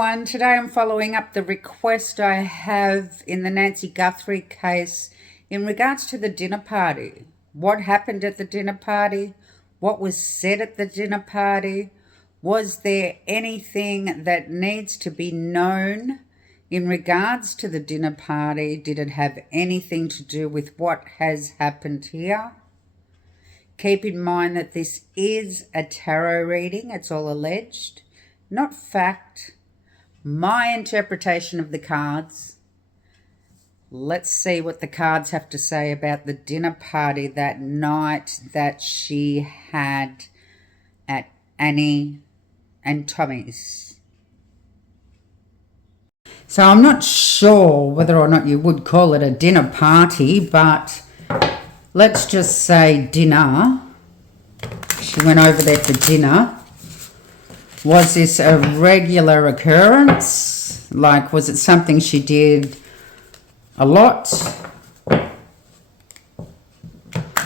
everyone. Today I'm following up the request I have in the Nancy Guthrie case in regards to the dinner party. What happened at the dinner party? What was said at the dinner party? Was there anything that needs to be known in regards to the dinner party? Did it have anything to do with what has happened here? Keep in mind that this is a tarot reading. It's all alleged, not fact. My interpretation of the cards. Let's see what the cards have to say about the dinner party that night that she had at Annie and Tommy's. So I'm not sure whether or not you would call it a dinner party, but let's just say dinner. She went over there for dinner. Was this a regular occurrence? Like, was it something she did a lot?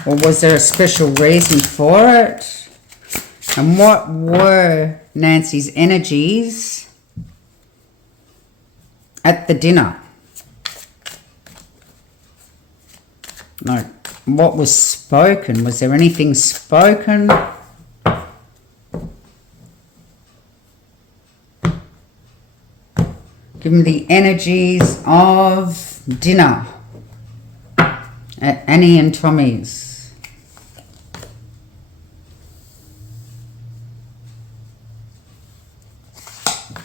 Or was there a special reason for it? And what were Nancy's energies at the dinner? No. What was spoken? Was there anything spoken? Give me the energies of dinner at Annie and Tommy's.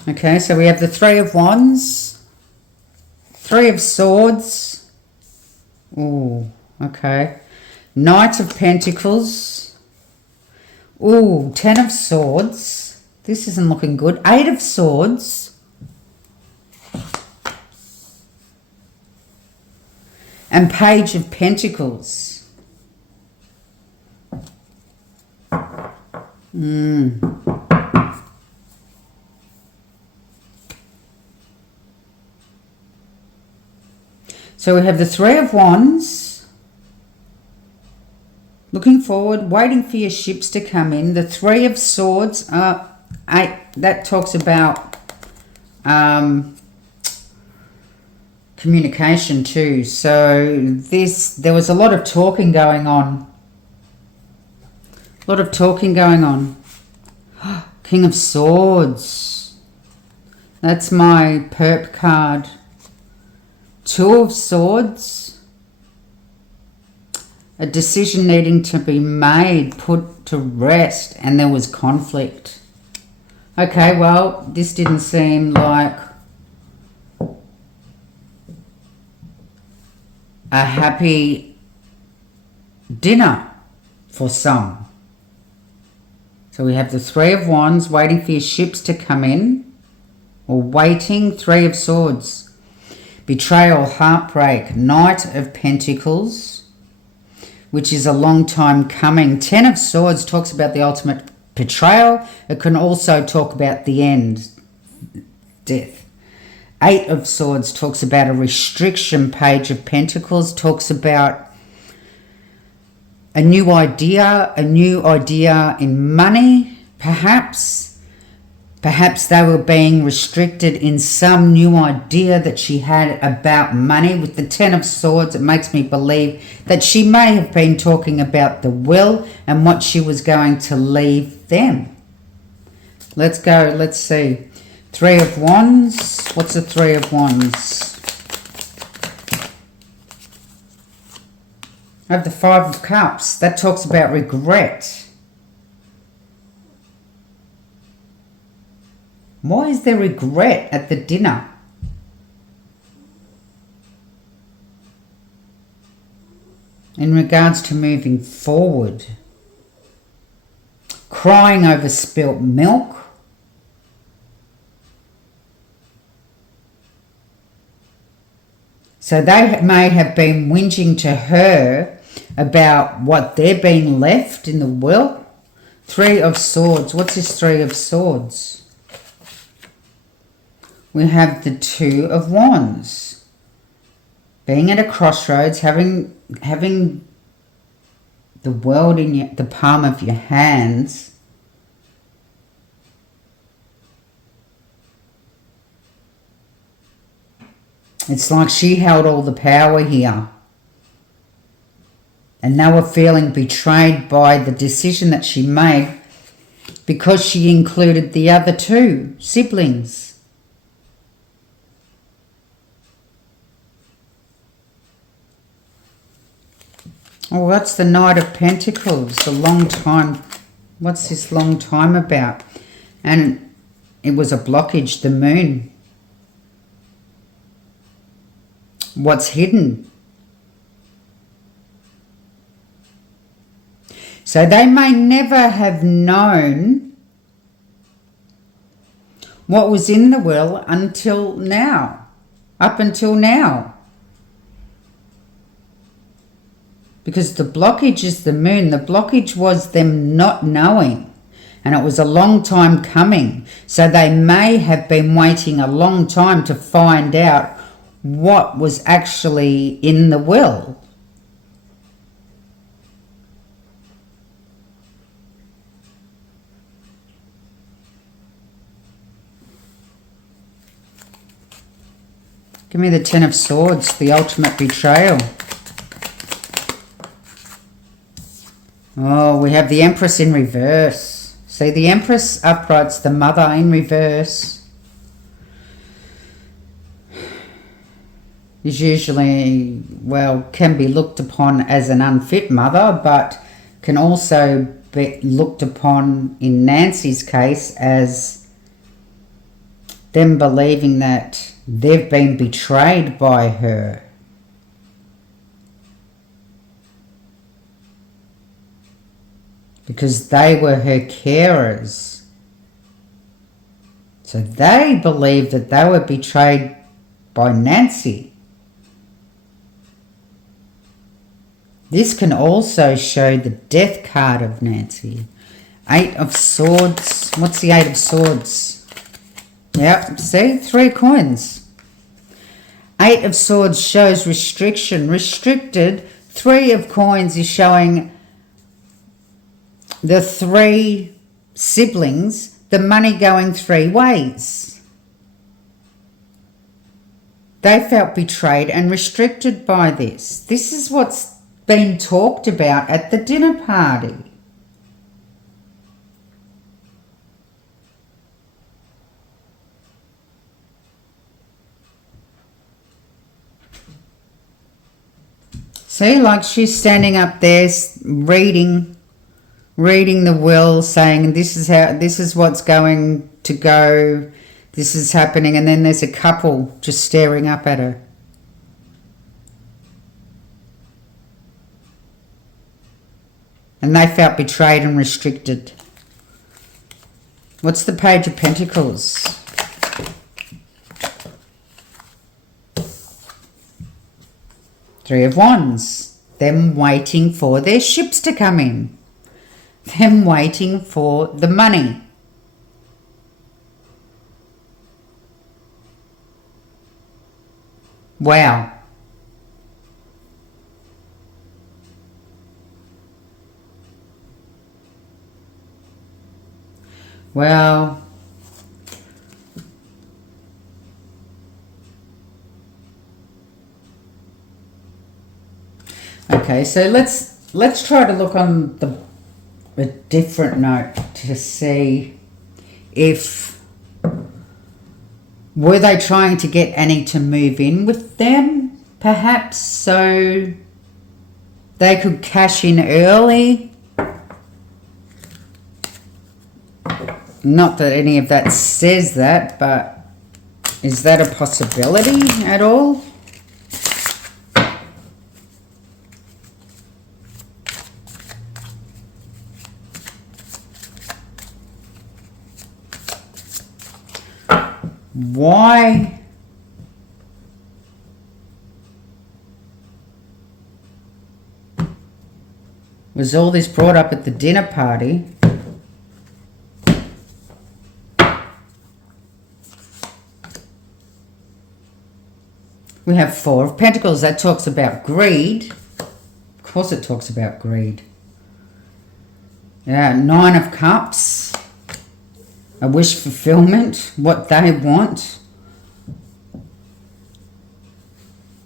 Okay, so we have the Three of Wands, Three of Swords. Ooh, okay. Knight of Pentacles. Ooh, Ten of Swords. This isn't looking good. Eight of Swords. And Page of Pentacles. So we have the Three of Wands. Looking forward, waiting for your ships to come in. The Three of Swords. That talks about communication too. So there was a lot of talking going on. A lot of talking going on. King of Swords. That's my perp card. Two of Swords. A decision needing to be made, put to rest, and there was conflict. Okay, well, this didn't seem like a happy dinner for some. So we have the Three of Wands, waiting for your ships to come in, or waiting. Three of Swords, betrayal, heartbreak. Knight of Pentacles, which is a long time coming. Ten of Swords talks about the ultimate betrayal. It can also talk about the end, death. Eight of Swords talks about a restriction. Page of Pentacles talks about a new idea in money, perhaps. Perhaps they were being restricted in some new idea that she had about money. With the Ten of Swords, it makes me believe that she may have been talking about the will and what she was going to leave them. Let's go, let's see. Three of Wands. What's the Three of Wands? I have the Five of Cups. That talks about regret. Why is there regret at the dinner? In regards to moving forward. Crying over spilt milk. So they may have been whinging to her about what they're being left in the will. Three of Swords. What's this Three of Swords? We have the Two of Wands. Being at a crossroads, having the world in the palm of your hands. It's like she held all the power here. And they were feeling betrayed by the decision that she made because she included the other two siblings. Oh, that's the Knight of Pentacles, a long time. What's this long time about? And it was a blockage, the moon. What's hidden? So they may never have known what was in the will until now, up until now. Because the blockage is the moon. The blockage was them not knowing. And it was a long time coming. So they may have been waiting a long time to find out what was actually in the will. Give me the Ten of Swords, the ultimate betrayal. Oh, we have the Empress in reverse. See, the Empress upright's the mother in reverse. Is usually, well, can be looked upon as an unfit mother, but can also be looked upon, in Nancy's case, as them believing that they've been betrayed by her. Because they were her carers. So they believed that they were betrayed by Nancy. This can also show the death card of Nancy. Eight of Swords. What's the Eight of Swords? Yep, see? 3 coins. Eight of Swords shows restriction. Restricted. 3 of coins is showing the 3 siblings, the money going 3 ways. They felt betrayed and restricted by this. This is what's been talked about at the dinner party. See, like she's standing up there reading the will, saying this is what's going to go, this is happening, and then there's a couple just staring up at her. And they felt betrayed and restricted. What's the Page of Pentacles? Three of Wands. Them waiting for their ships to come in. Them waiting for the money. Wow. Well, okay, so let's try to look on a different note to see if were they trying to get Annie to move in with them, perhaps, so they could cash in early. Not that any of that says that, but is that a possibility at all? Why? Was all this brought up at the dinner party? We have Four of Pentacles. That talks about greed. Of course it talks about greed. Yeah, Nine of Cups. A wish fulfillment. What they want.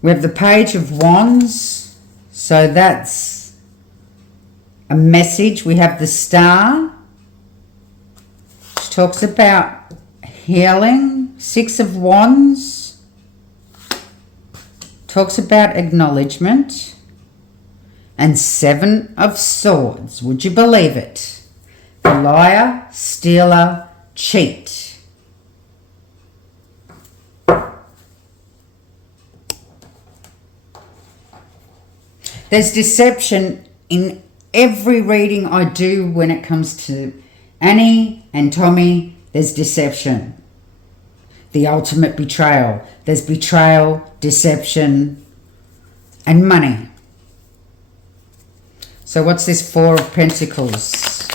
We have the Page of Wands. So that's a message. We have the Star, which talks about healing. Six of Wands talks about acknowledgement. And Seven of Swords. Would you believe it? The liar, stealer, cheat. There's deception in every reading I do when it comes to Annie and Tommy. There's deception. The ultimate betrayal. There's betrayal, deception, and money. So what's this Four of Pentacles?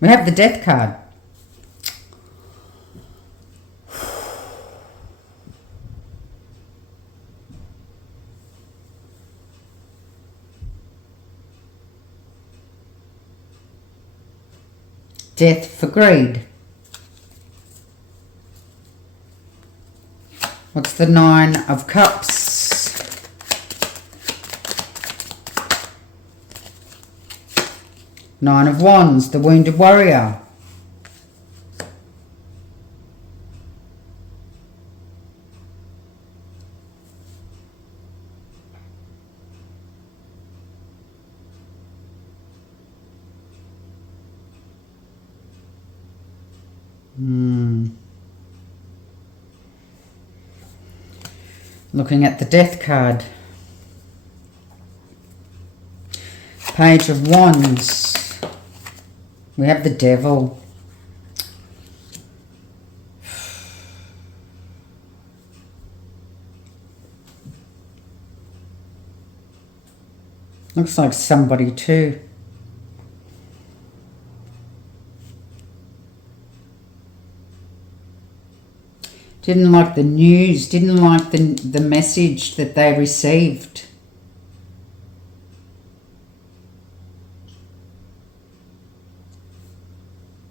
We have the Death card. Death for greed. What's the Nine of Cups? Nine of Wands, the wounded warrior. Looking at the Death card. Page of Wands. We have the Devil. Looks like somebody too. Didn't like the news, didn't like the message that they received.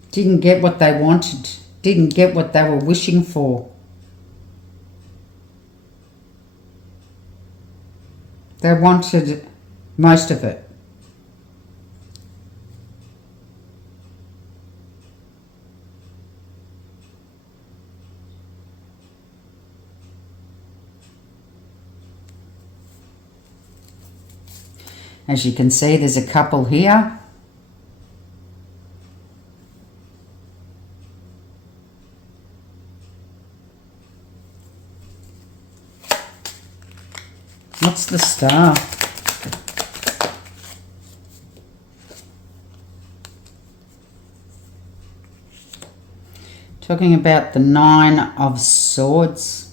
Didn't get what they wanted, didn't get what they were wishing for. They wanted most of it. As you can see, there's a couple here. What's the Star? Talking about the Nine of Swords.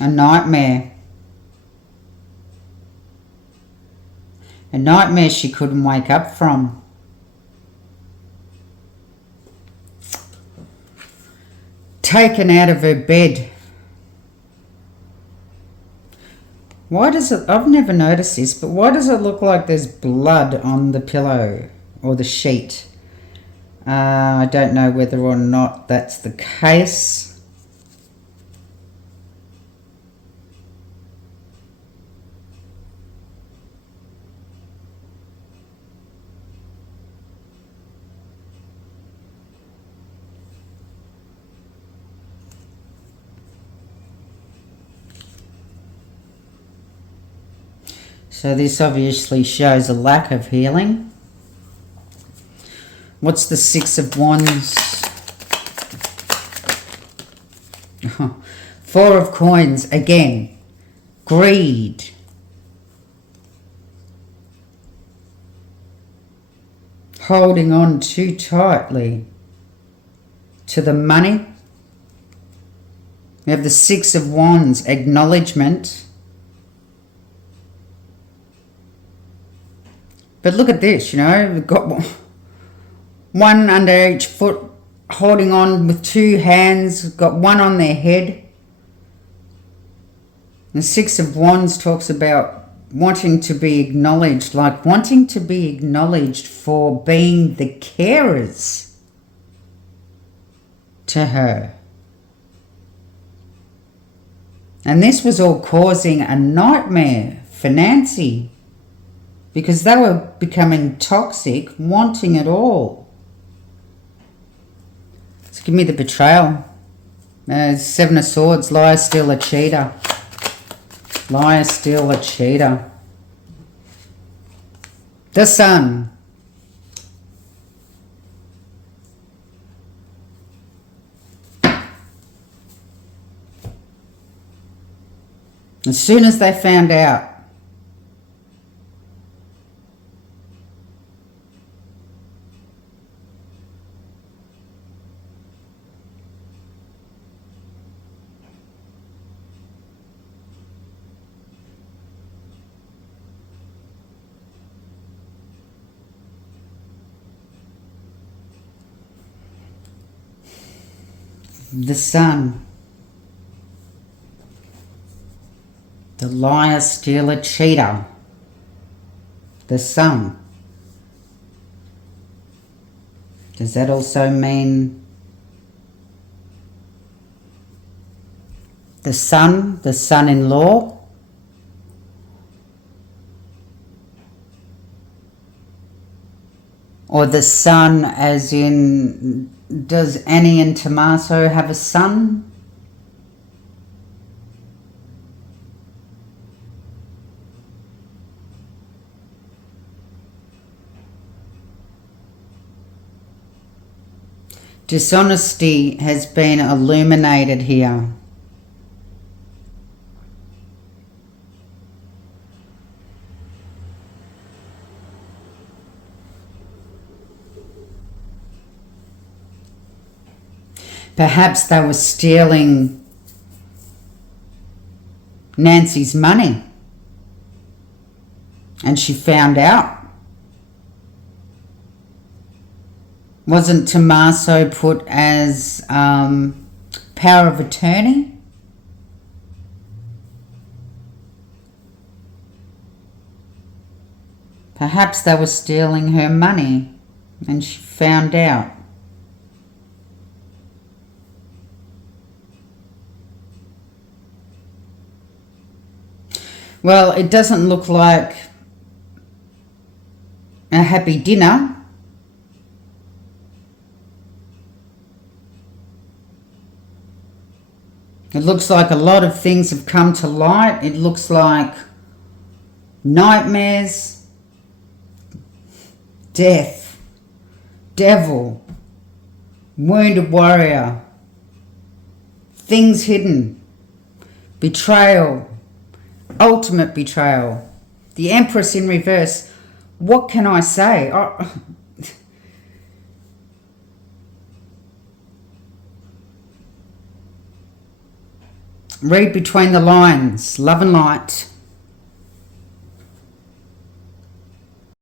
A nightmare. A nightmare she couldn't wake up from. Taken out of her bed. Why does it, I've never noticed this, but why does it look like there's blood on the pillow or the sheet? I don't know whether or not that's the case. So this obviously shows a lack of healing. What's the Six of Wands? Four of Coins again. Greed. Holding on too tightly to the money. We have the Six of Wands. Acknowledgement. But look at this, you know, we've got one under each foot, holding on with two hands, got one on their head. The Six of Wands talks about wanting to be acknowledged, like wanting to be acknowledged for being the carers. to her. And this was all causing a nightmare for Nancy, because they were becoming toxic, wanting it all. So give me the betrayal. Seven of Swords, liar, steal, a cheater. Liar, steal, a cheater. The Sun. As soon as they found out, the Sun. The liar, stealer, cheater. The Sun. Does that also mean the son, the son-in-law? Or the son as in, does Annie and Tomasso have a son? Dishonesty has been illuminated here. Perhaps they were stealing Nancy's money and she found out. Wasn't Tomasso put as power of attorney? Perhaps they were stealing her money and she found out. Well, it doesn't look like a happy dinner. It looks like a lot of things have come to light. It looks like nightmares, death, devil, wounded warrior, things hidden, betrayal, ultimate betrayal, the Empress in reverse. What can I say? Read between the lines. Love and light.